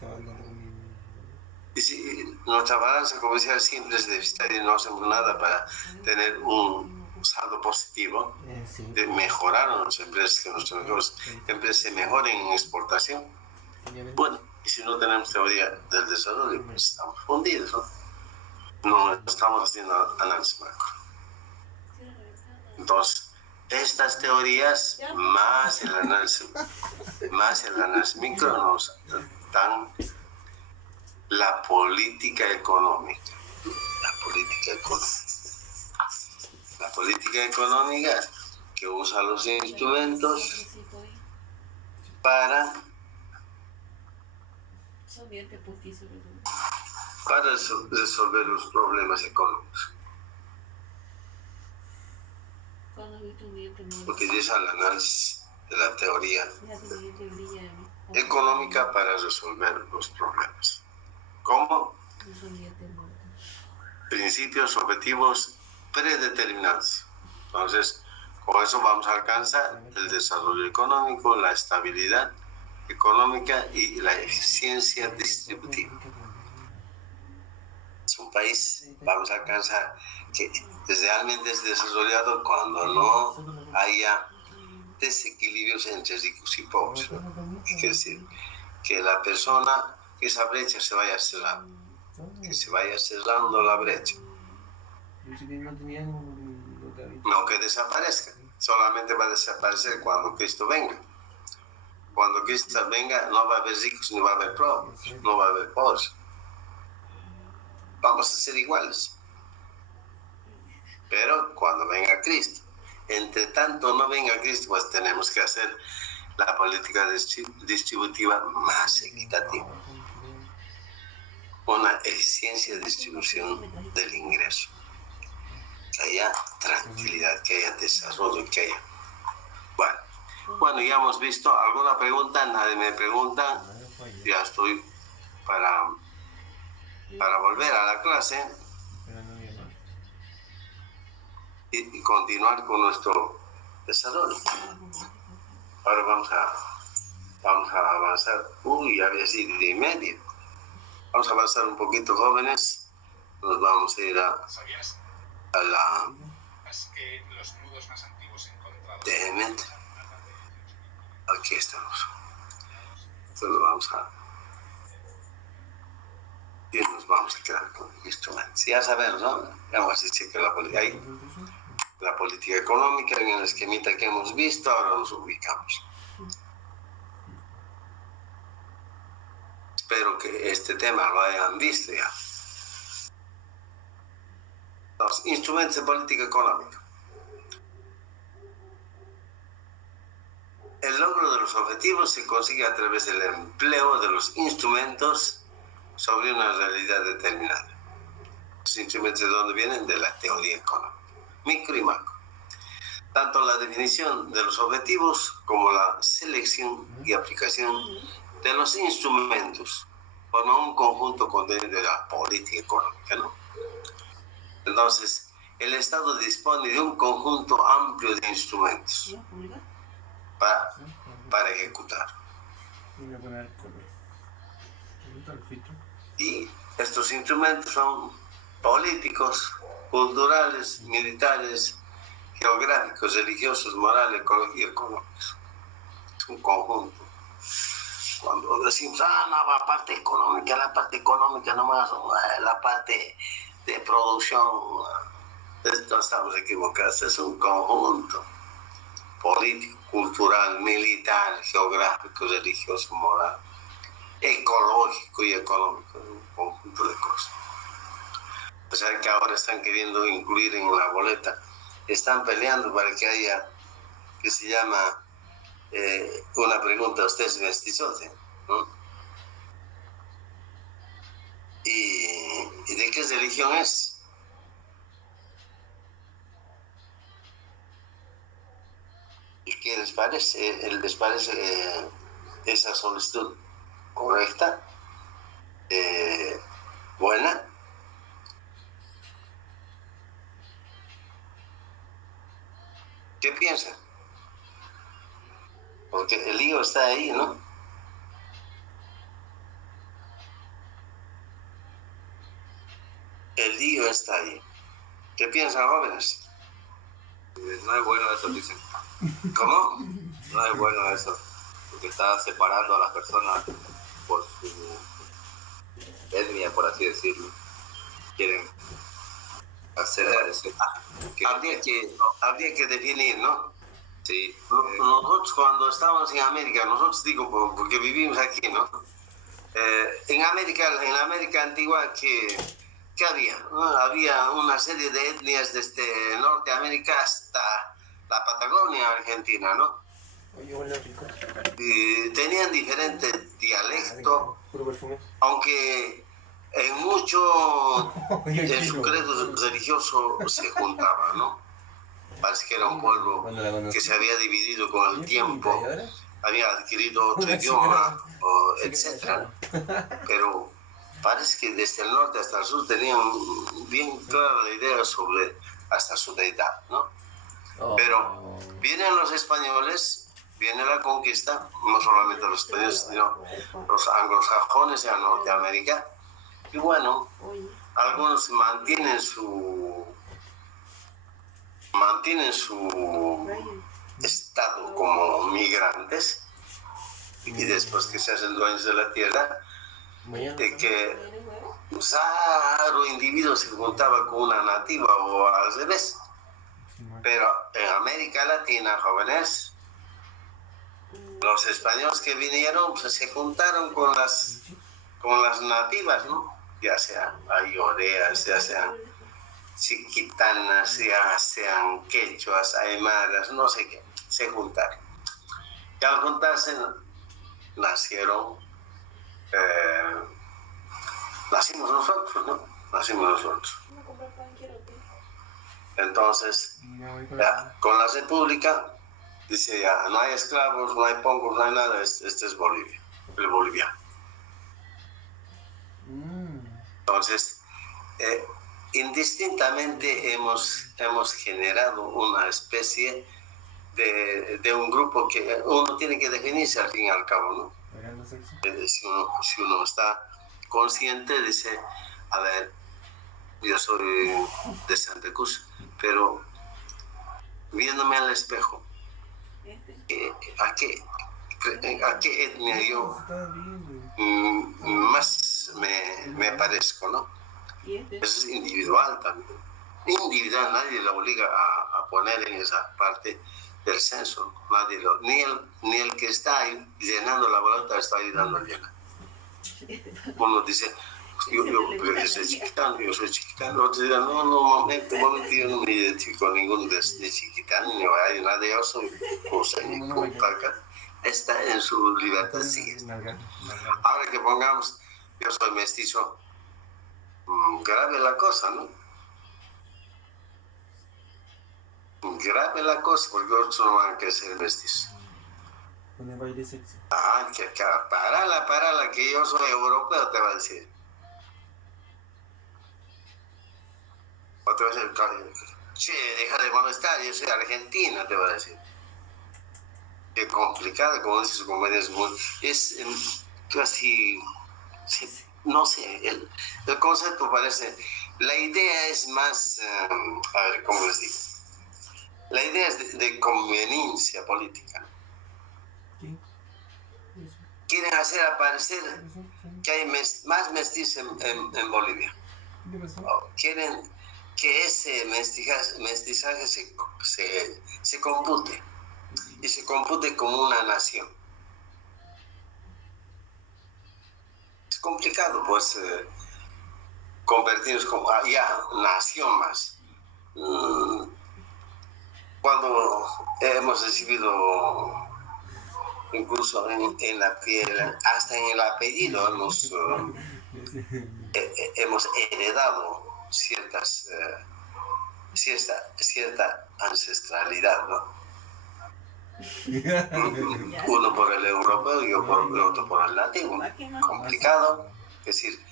Y si nuestra balanza comercial siempre es deficitaria y no hacemos nada para tener un saldo positivo, de mejorar a nuestras empresas, que nuestras empresas se mejoren en exportación, bueno, y si no tenemos teoría del desarrollo, pues estamos fundidos, ¿no? No estamos haciendo análisis macro. Entonces, estas teorías más el análisis micro nos dan la política económica. La política económica que usa los instrumentos para resolver los problemas económicos. Utiliza el análisis de la teoría económica para resolver los problemas. ¿Cómo? Principios objetivos predeterminados. Entonces, con eso vamos a alcanzar el desarrollo económico, la estabilidad económica y la eficiencia distributiva. Es un país, vamos a alcanzar que realmente es desarrollado cuando no haya desequilibrios entre ricos y pobres. Es decir, que la persona, que esa brecha se vaya cerrando, que se vaya cerrando la brecha. No que desaparezca, solamente va a desaparecer cuando Cristo venga. Cuando Cristo venga no va a haber ricos ni va a haber pobres, no va a haber pobres. Vamos a ser iguales. Pero cuando venga Cristo, entre tanto no venga Cristo, pues tenemos que hacer la política distributiva más equitativa. Una eficiencia de distribución del ingreso. Que haya tranquilidad, que haya desarrollo, que haya... Bueno, ya hemos visto. ¿Alguna pregunta? Nadie me pregunta. Ya estoy para volver a la clase y continuar con nuestro desarrollo. Ahora vamos a avanzar. Ya había sido de media. Vamos a avanzar un poquito, jóvenes. Nos vamos a ir a la... que los nudos más antiguos encontrados. Déjenme. Aquí estamos. Entonces vamos a... Y nos vamos a quedar con instrumentos. Ya sabemos, ¿no? Vamos a decir que la política económica en el esquemita que hemos visto, ahora nos ubicamos. Espero que este tema lo hayan visto ya. Los instrumentos de política económica. El logro de los objetivos se consigue a través del empleo de los instrumentos sobre una realidad determinada. Los instrumentos de dónde vienen? De la teoría económica, micro y macro. Tanto la definición de los objetivos como la selección y aplicación de los instrumentos forman un conjunto contenido de la política económica, ¿no? Entonces, el Estado dispone de un conjunto amplio de instrumentos para ejecutar. Y estos instrumentos son políticos, culturales, militares, geográficos, religiosos, morales, y económicos. Es un conjunto. Cuando decimos, no, la parte económica nomás, la parte de producción, no estamos equivocados, es un conjunto político, cultural, militar, geográfico, religioso, moral, ecológico y económico, un conjunto de cosas. A pesar que ahora están queriendo incluir en la boleta, están peleando para que haya, que se llama, una pregunta, ¿usted es mestizote? ¿No? ¿Y de qué religión es? ¿Y qué les parece? ¿Les parece esa solicitud correcta? ¿Buena? ¿Qué piensan? Porque el lío está ahí, ¿no? El lío está ahí. ¿Qué piensan, jóvenes? No es bueno eso, dicen. ¿Cómo? No es bueno eso. Porque está separando a las personas por su etnia, por así decirlo. Quieren hacer parecer que Habría que definir, ¿no? sí, Nosotros cuando estábamos en América, nosotros digo porque vivimos aquí, ¿no? En América antigua, ¿qué había? Había una serie de etnias desde Norteamérica hasta la Patagonia Argentina, ¿no? Oye, huele rico. Y tenían diferentes dialectos, Puro perfume. aunque en mucho Oye, en su credo religioso se juntaba, ¿no? Parece que era un pueblo que se había dividido con el tiempo, había adquirido otro idioma, etc. Pero parece que desde el norte hasta el sur tenían bien clara la idea sobre hasta su deidad, ¿no? Pero vienen los españoles, viene la conquista, no solamente los españoles, sino los anglosajones en Norteamérica, y bueno, algunos mantienen su estado como migrantes, y después que se hacen dueños de la tierra, de que un raro individuo se juntaba con una nativa o al revés. Pero en América Latina, jóvenes, los españoles que vinieron pues, se juntaron con las nativas, ¿no? Ya sean ayoreas, ya sean chiquitanas, ya sean quechuas, aymaras, no sé qué, se juntaron. Y al juntarse nacimos nosotros, ¿no? Nacimos nosotros. Entonces, ya, con la República, dice ya, no hay esclavos, no hay pongos, no hay nada, este es Bolivia, el boliviano. Entonces, indistintamente hemos generado una especie de un grupo que uno tiene que definirse al fin y al cabo, ¿no? Si uno está consciente, dice, a ver, yo soy de Santa Cruz, pero viéndome al espejo, ¿a qué etnia yo más me parezco, ¿no? Eso es individual también. Individual, nadie lo obliga a poner en esa parte del censo. Nadie ni el que está ahí llenando la boleta está ayudando a llenar. Uno dice, yo soy chiquitano, otro dirá, no, momento, yo no me identifico con ninguno de chiquitano, ni nadie, yo soy coseño, Puntaca. Está en su libertad, sí. Ahora que pongamos, yo soy mestizo, grave la cosa, ¿no? Grave la cosa, porque otros no van a querer ser mestizos. Parala, que yo soy europeo, te va a decir. O te va a decir, che, deja de molestar, yo soy argentina, te va a decir. Qué complicado, como dices, como es casi, no sé, el concepto parece, la idea es más, a ver, ¿cómo les digo? La idea es de conveniencia política. Quieren hacer aparecer que hay más mestizos en Bolivia. Quieren que ese mestizaje se compute y se compute como una nación. Es complicado, pues, convertirnos como nación más. Cuando hemos recibido, incluso en la piel, hasta en el apellido, hemos heredado cierta ancestralidad, ¿no? Uno por el europeo y el otro por el nativo. Complicado. Es decir,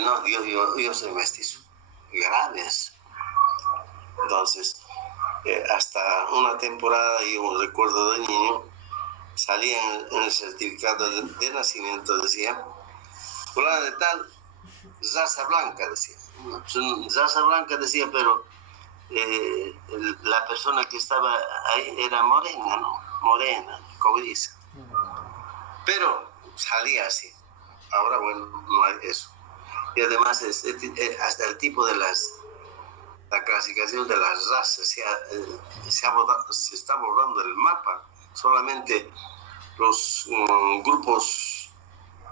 no, yo soy mestizo. Graves. Entonces, hasta una temporada, yo recuerdo de niño, salía en el certificado de nacimiento, decía, fulana de tal, raza blanca, decía. Raza blanca decía, pero la persona que estaba ahí era morena, ¿no? Morena, cobriza. Pero salía así. Ahora, bueno, no hay eso. Y además, hasta el tipo de la clasificación de las razas se está borrando del mapa. Solamente los grupos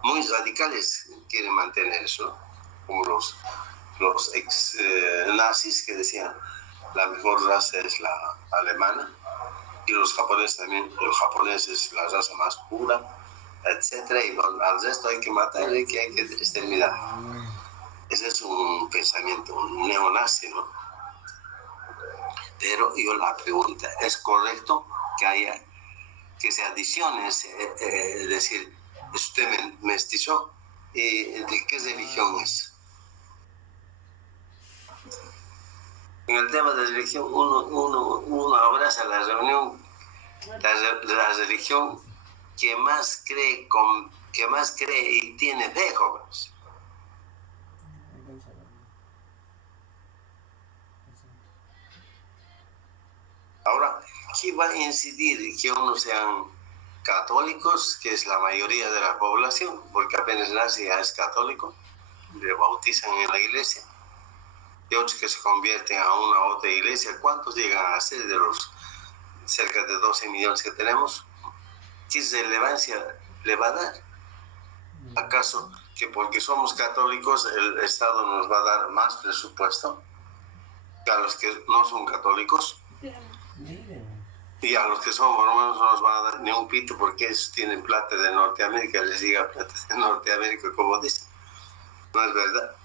muy radicales quieren mantener eso, como los ex nazis que decían la mejor raza es la alemana, y los japoneses también, el japonés es la raza más pura, etcétera, y al resto hay que matarle, que hay que exterminar. Ese es un pensamiento, un neonazi, ¿no? Pero yo la pregunta, ¿es correcto que se adicione, es decir, usted mestizó, ¿de qué religión es? En el tema de religión, uno abraza la reunión, la religión que más cree y tiene fe, jóvenes. Ahora, ¿qué va a incidir que unos sean católicos, que es la mayoría de la población, porque apenas nace ya es católico, le bautizan en la iglesia, y otros que se convierten a una u otra iglesia? ¿Cuántos llegan a ser de los cerca de 12 millones que tenemos? ¿Qué relevancia le va a dar? ¿Acaso que porque somos católicos el Estado nos va a dar más presupuesto que a los que no son católicos? Y a los que son mormones no nos van a dar ni un pito porque ellos tienen plata de Norteamérica, les diga plata de Norteamérica, como dicen. No es verdad.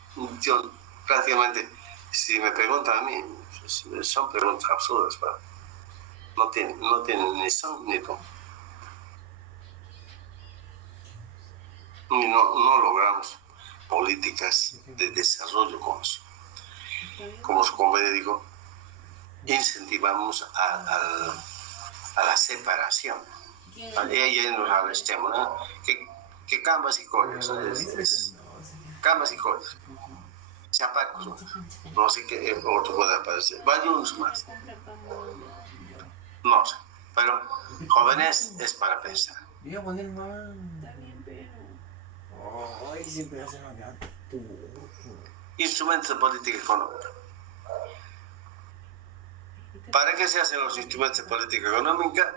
Yo prácticamente, si me preguntan a mí, son preguntas absurdas, ¿verdad? No tienen ni son ni ton. Y no logramos políticas de desarrollo con eso. Como su compañero dijo, incentivamos a la separación. Ella nos al extremo, ¿no? Que cambas y collas, cambas y collas. Chapacos, no sé qué otro puede aparecer. Vaya unos más. No sé, pero jóvenes es para pensar. Voy a poner más. Está bien, pero... Ay, siempre hacen acá. Instrumentos de política económica. ¿Para qué se hacen los instrumentos de política económica?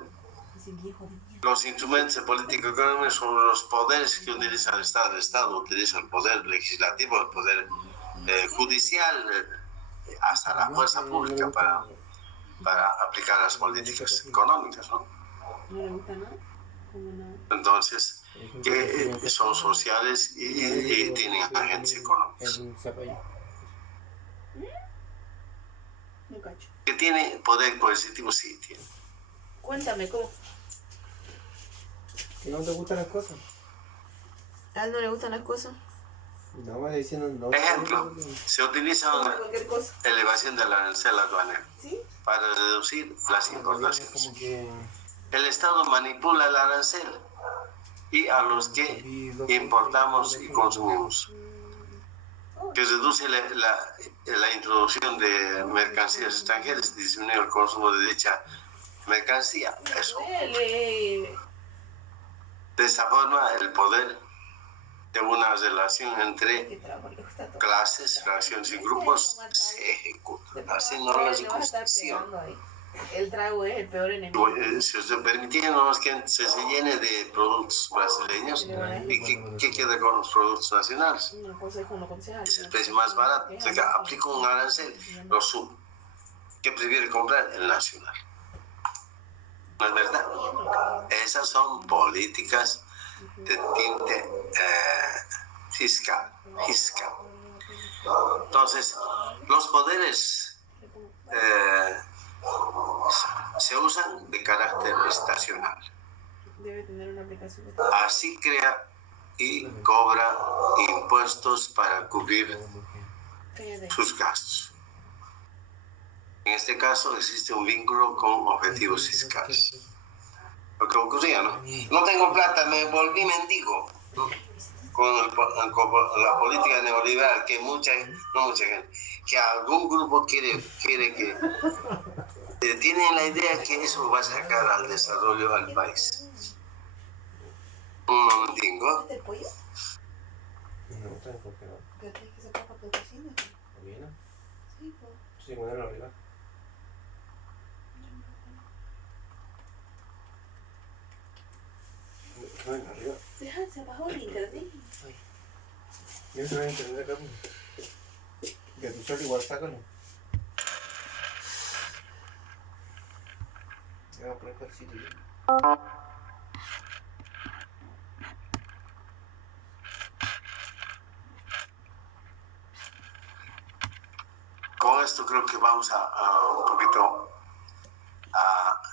Los instrumentos de política económica son los poderes que utiliza el Estado. El Estado utiliza el poder legislativo, el poder judicial, hasta la fuerza pública para aplicar las políticas económicas, ¿no? Entonces, que son sociales y tienen agentes económicos. ¿Que tiene poder coercitivo? Sí, tiene. Cuéntame, ¿cómo? ¿Que no te gustan las cosas? ¿A él no le gustan las cosas? No, me diciendo no. Ejemplo, se utiliza una Cualquier cosa. elevación del arancel aduanero ¿Sí? para reducir las importaciones. Como que... El Estado manipula el arancel y a los que importamos y consumimos, que reduce la introducción de mercancías extranjeras, disminuye el consumo de dicha mercancía. Eso. De esta forma, el poder de una relación entre clases, fracciones y grupos se ejecuta. Así no la ejecución. El trago es el peor enemigo. Si usted permite, no es que se llene de productos brasileños y ¿qué queda con los productos nacionales? Es el precio más barato. O sea, aplica un arancel, lo sube. ¿Qué prefiere comprar? El nacional. ¿No es verdad? Esas son políticas de tinte fiscal. Entonces, los poderes se usan de carácter estacional. Debe tener una aplicación. Así crea y cobra impuestos para cubrir sus gastos. En este caso existe un vínculo con objetivos fiscales. lo que ocurría, ¿no? No tengo plata, me volví mendigo, ¿no? Con la política neoliberal, que no mucha gente, que algún grupo quiere que tienen la idea que eso va a sacar al desarrollo al país. Un momentingo. ¿Este pollo? No, está congelado. Pero tienes que sacar para que cocine. ¿Bien? Sí, pues. Sí, ponerlo arriba. Venga, arriba. Deja, se apagó el internet. Yo se va a entender acá. Que tu sol igual sácalo. Voy a poner el sitio. Con esto creo que vamos a un poquito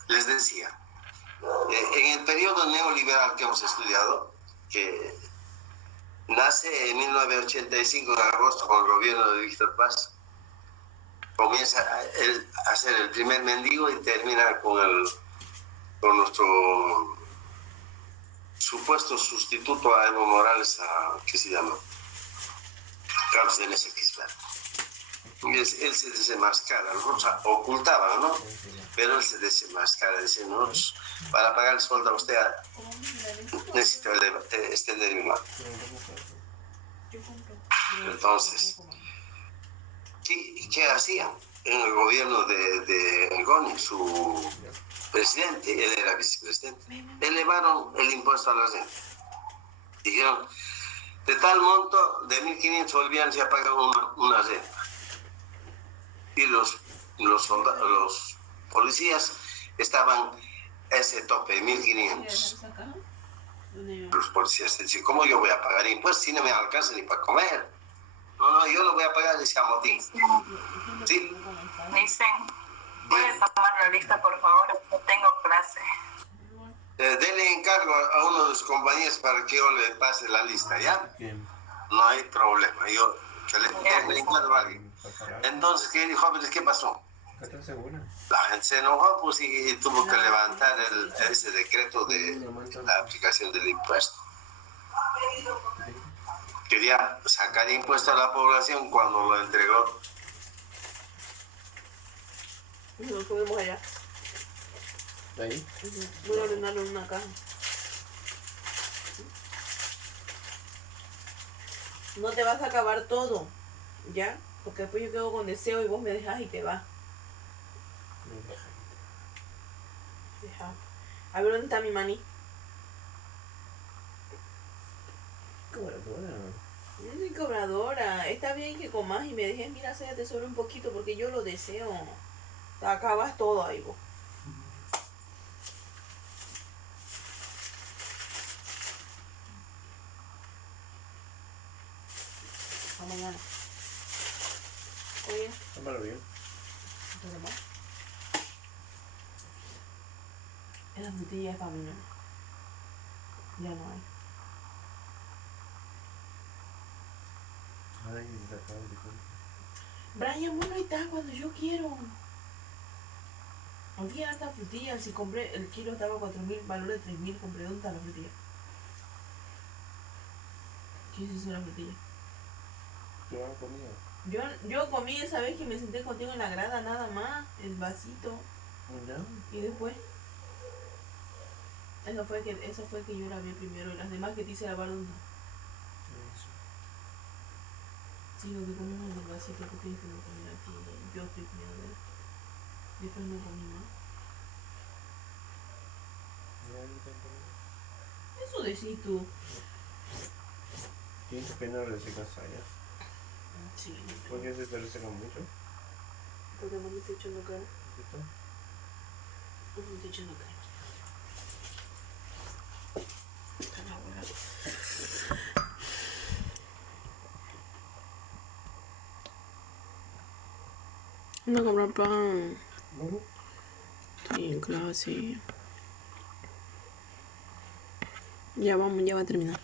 les decía, en el periodo neoliberal que hemos estudiado, que nace en 1985 en agosto con el gobierno de Víctor Paz, comienza a ser el primer mendigo y termina con nuestro supuesto sustituto a Evo Morales, que se llama Carlos de Mesa Quispe. Él se desenmascara, nosotros ocultaban, ¿no? Pero él se desenmascara, dice, nosotros para pagar el sueldo a usted necesito extender mi mano. Entonces, ¿qué hacían? En el gobierno de Goni, su presidente, él era vicepresidente, elevaron el impuesto a la renta. Dijeron, de tal monto, de 1.500 bolivianos ya pagan una renta. Y los policías estaban a ese tope, 1.500. Los policías decían, ¿cómo yo voy a pagar impuestos si no me alcanza ni para comer? No, yo lo voy a pagar, decía Motín. ¿Sí? Dicen, ¿puede tomar la lista, por favor? No tengo clase. Denle encargo a uno de sus compañeros para que yo le pase la lista, ¿ya? No hay problema, yo que le encargo a alguien. Entonces, jóvenes, ¿qué pasó? ¿Estás segura? La gente se enojó pues, y tuvo que levantar ese decreto de la aplicación del impuesto. Quería sacar impuesto a la población cuando lo entregó. Nos subimos allá. ¿De ahí? Voy a ordenarlo en una caja. No te vas a acabar todo, ¿ya? Porque después yo quedo con deseo y vos me dejas y te vas. Deja. A ver, ¿dónde está mi maní? Cobradora. No soy cobradora. Está bien que comas y me dejes, mira, se te sobra un poquito porque yo lo deseo. Te acabas todo ahí vos. A mañana. Oye, Tómalo bien. ¿entonces más? Esa frutilla es para mí, ¿no? Ya no hay. Ay, se acaba de comer. Brian, bueno, ahí está cuando yo quiero. Había harta frutilla. Si compré, el kilo estaba a 4.000, valor de 3.000. Compré, ¿dónde está la frutilla? ¿Qué hizo la frutilla? ¿Tú has comido? Yo comí esa vez que me senté contigo en la grada, nada más, el vasito. No. Y después. Eso fue que yo la vi primero. Y las demás que te hice lavar un. Sí, lo que comimos en el vasito, porque tienes que no comer aquí. Yo estoy comiendo de él. Después no comí más. Eso decís tú. Tienes pena de ese casa ya. Sí, ¿Por qué se te reseca mucho? porque no me estoy echando cara. ¿Listo? No me estoy echando cara. Está la hora. Ando a comprar pan. ¿No? Estoy en clase. Ya vamos, ya va a terminar.